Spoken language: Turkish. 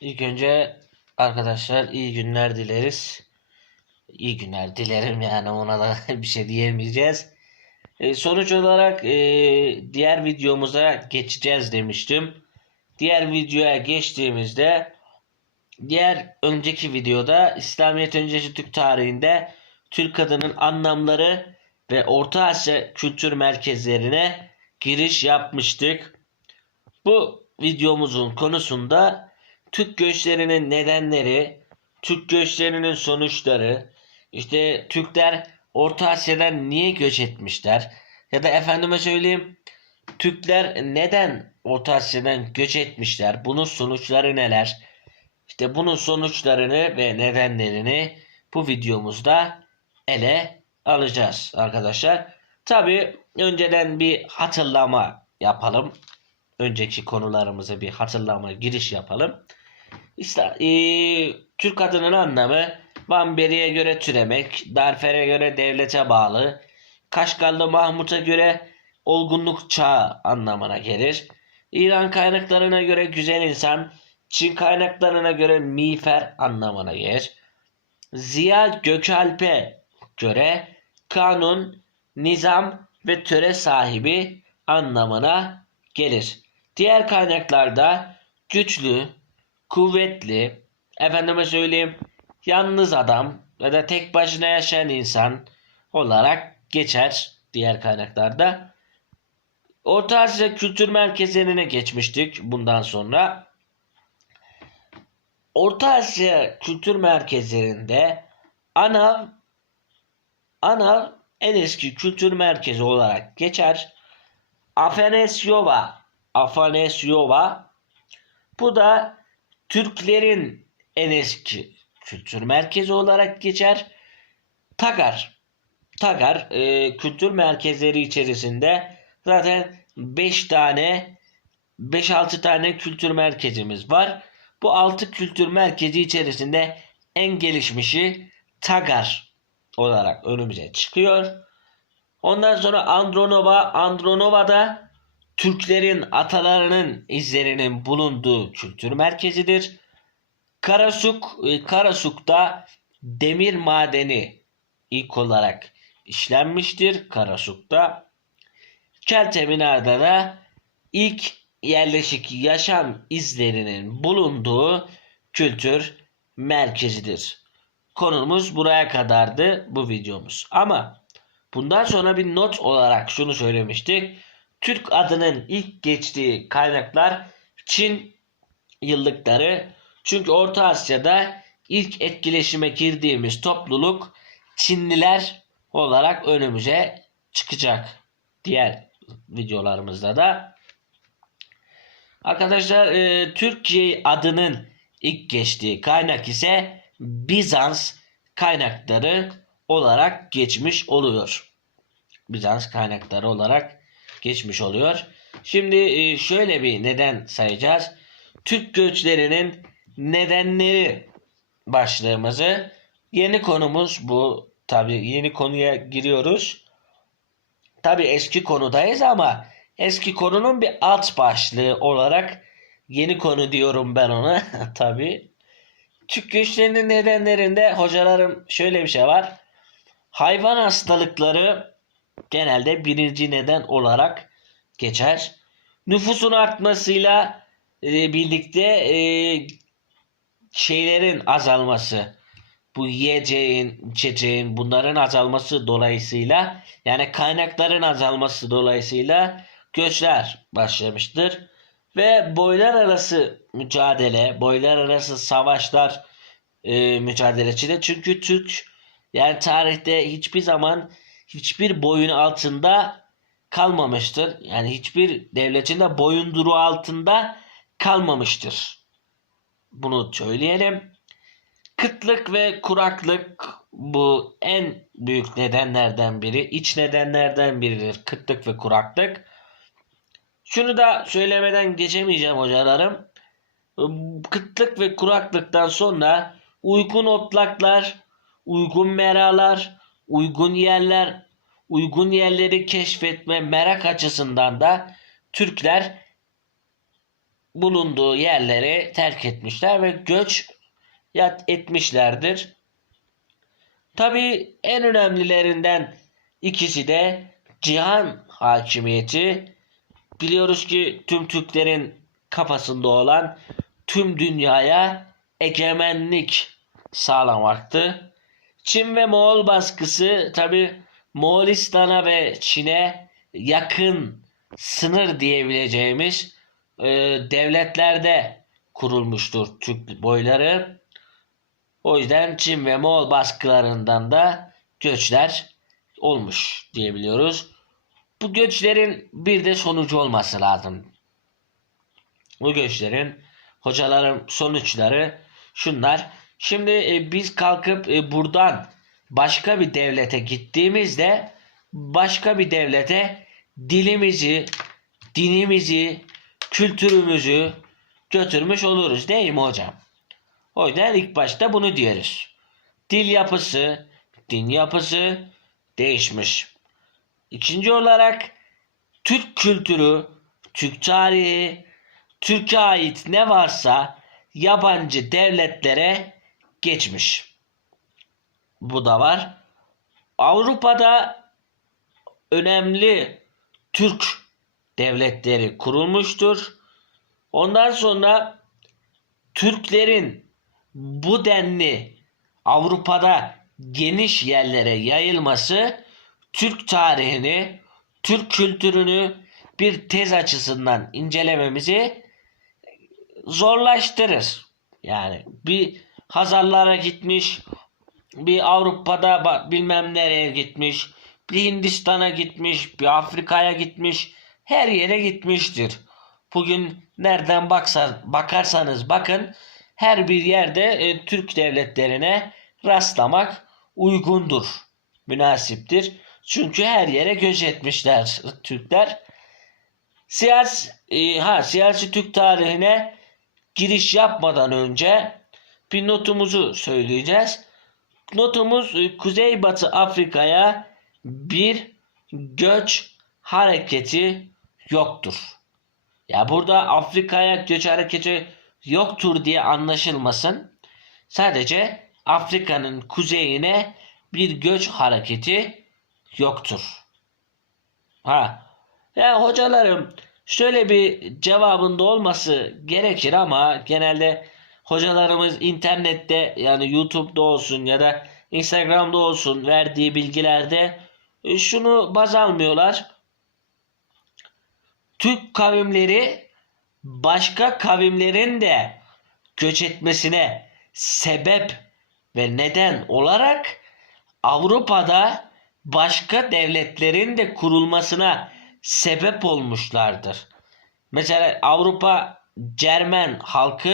İlk önce arkadaşlar iyi günler dileriz. İyi günler dilerim yani ona da bir şey diyemeyeceğiz. E, sonuç olarak e, diğer videomuza geçeceğiz demiştim. Diğer videoya geçtiğimizde diğer önceki videoda İslamiyet öncesi Türk tarihinde Türk kadının anlamları ve Orta Asya kültür merkezlerine giriş yapmıştık. Bu videomuzun konusunda Türk göçlerinin nedenleri, Türk göçlerinin sonuçları, işte Türkler Orta Asya'dan niye göç etmişler ya da efendime söyleyeyim Türkler neden Orta Asya'dan göç etmişler, bunun sonuçları neler? İşte bunun sonuçlarını ve nedenlerini bu videomuzda ele alacağız arkadaşlar. Tabi önceden bir hatırlama yapalım. Önceki konularımıza bir hatırlama giriş yapalım. İşte eee, Türk adının anlamı Vanberi'ye göre türemek, Darfer'e göre devlete bağlı, Kaşgarlı Mahmut'a göre olgunluk çağı anlamına gelir. İran kaynaklarına göre güzel insan, Çin kaynaklarına göre miğfer anlamına gelir. Ziya Gökalp'e göre kanun, nizam ve töre sahibi anlamına gelir. Diğer kaynaklarda güçlü, kuvvetli, efendime söyleyeyim yalnız adam ya da tek başına yaşayan insan olarak geçer diğer kaynaklarda. Orta Asya Kültür Merkezi'ne geçmiştik bundan sonra. Orta Asya Kültür Merkezi'nde ana ana en eski kültür merkezi olarak geçer. Afanasyova Afanasyova bu da Türklerin en eski kültür merkezi olarak geçer. Tagar Tagar e, kültür merkezleri içerisinde zaten 5 tane 5-6 tane kültür merkezimiz var. Bu 6 kültür merkezi içerisinde en gelişmişi Tagar olarak önümüze çıkıyor. Ondan sonra Andronova, Andronova'da Türklerin atalarının izlerinin bulunduğu kültür merkezidir. Karasuk, e, Karasuk'ta demir madeni ilk olarak işlenmiştir Karasuk'ta. Kelteminar'da da ilk yerleşik yaşam izlerinin bulunduğu kültür merkezidir. Konumuz buraya kadardı bu videomuz. Ama bundan sonra bir not olarak şunu söylemiştik. Türk adının ilk geçtiği kaynaklar Çin yıllıkları. Çünkü Orta Asya'da ilk etkileşime girdiğimiz topluluk Çinliler olarak önümüze çıkacak. Diğer videolarımızda da. Arkadaşlar e, Türkiye adının ilk geçtiği kaynak ise Bizans kaynakları olarak geçmiş oluyor. Bizans kaynakları olarak geçmiş oluyor. Şimdi e, şöyle bir neden sayacağız. Türk göçlerinin nedenleri başlığımızı yeni konumuz bu. Tabi yeni konuya giriyoruz. Tabi eski konudayız ama eski konunun bir alt başlığı olarak yeni konu diyorum ben ona. Tabi Türk göçlerinin nedenlerinde hocalarım şöyle bir şey var. Hayvan hastalıkları genelde birinci neden olarak geçer. Nüfusun artmasıyla e, birlikte e, şeylerin azalması, bu yiyeceğin, içeceğin bunların azalması dolayısıyla yani kaynakların azalması dolayısıyla göçler başlamıştır. Ve boylar arası mücadele, boylar arası savaşlar e, mücadelesi de çünkü Türk yani tarihte hiçbir zaman hiçbir boyun altında kalmamıştır. Yani hiçbir devletin de boyunduruğu altında kalmamıştır. Bunu söyleyelim. Kıtlık ve kuraklık bu en büyük nedenlerden biri. iç nedenlerden biridir. Kıtlık ve kuraklık. Şunu da söylemeden geçemeyeceğim hocalarım. Kıtlık ve kuraklıktan sonra uygun otlaklar, uygun meralar, uygun yerler, uygun yerleri keşfetme merak açısından da Türkler bulunduğu yerleri terk etmişler ve göç yat etmişlerdir. Tabii en önemlilerinden ikisi de cihan hakimiyeti. Biliyoruz ki tüm Türklerin kafasında olan tüm dünyaya egemenlik sağlamaktı. Çin ve Moğol baskısı tabi Moğolistan'a ve Çin'e yakın sınır diyebileceğimiz e, devletlerde kurulmuştur Türk boyları. O yüzden Çin ve Moğol baskılarından da göçler olmuş diyebiliyoruz. Bu göçlerin bir de sonucu olması lazım. Bu göçlerin hocaların sonuçları şunlar. Şimdi e, biz kalkıp e, buradan başka bir devlete gittiğimizde başka bir devlete dilimizi, dinimizi, kültürümüzü götürmüş oluruz değil mi hocam? O yüzden ilk başta bunu diyoruz. Dil yapısı, din yapısı değişmiş. İkinci olarak Türk kültürü, Türk tarihi, Türkiye ait ne varsa yabancı devletlere geçmiş. Bu da var. Avrupa'da önemli Türk devletleri kurulmuştur. Ondan sonra Türklerin bu denli Avrupa'da geniş yerlere yayılması Türk tarihini, Türk kültürünü bir tez açısından incelememizi zorlaştırır. Yani bir Hazarlara gitmiş, bir Avrupa'da bilmem nereye gitmiş, bir Hindistan'a gitmiş, bir Afrika'ya gitmiş, her yere gitmiştir. Bugün nereden baksa, bakarsanız bakın her bir yerde e, Türk devletlerine rastlamak uygundur, münasiptir. Çünkü her yere göç etmişler Türkler. Siyasi, e, ha, siyasi Türk tarihine giriş yapmadan önce bir notumuzu söyleyeceğiz. Notumuz e, Kuzeybatı Afrika'ya bir göç hareketi yoktur. Ya burada Afrika'ya göç hareketi yoktur diye anlaşılmasın. Sadece Afrika'nın kuzeyine bir göç hareketi yoktur. Ha. Ya hocalarım şöyle bir cevabında olması gerekir ama genelde hocalarımız internette yani YouTube'da olsun ya da Instagram'da olsun verdiği bilgilerde e, şunu baz almıyorlar. Türk kavimleri başka kavimlerin de göç etmesine sebep ve neden olarak Avrupa'da başka devletlerin de kurulmasına sebep olmuşlardır. Mesela Avrupa Cermen halkı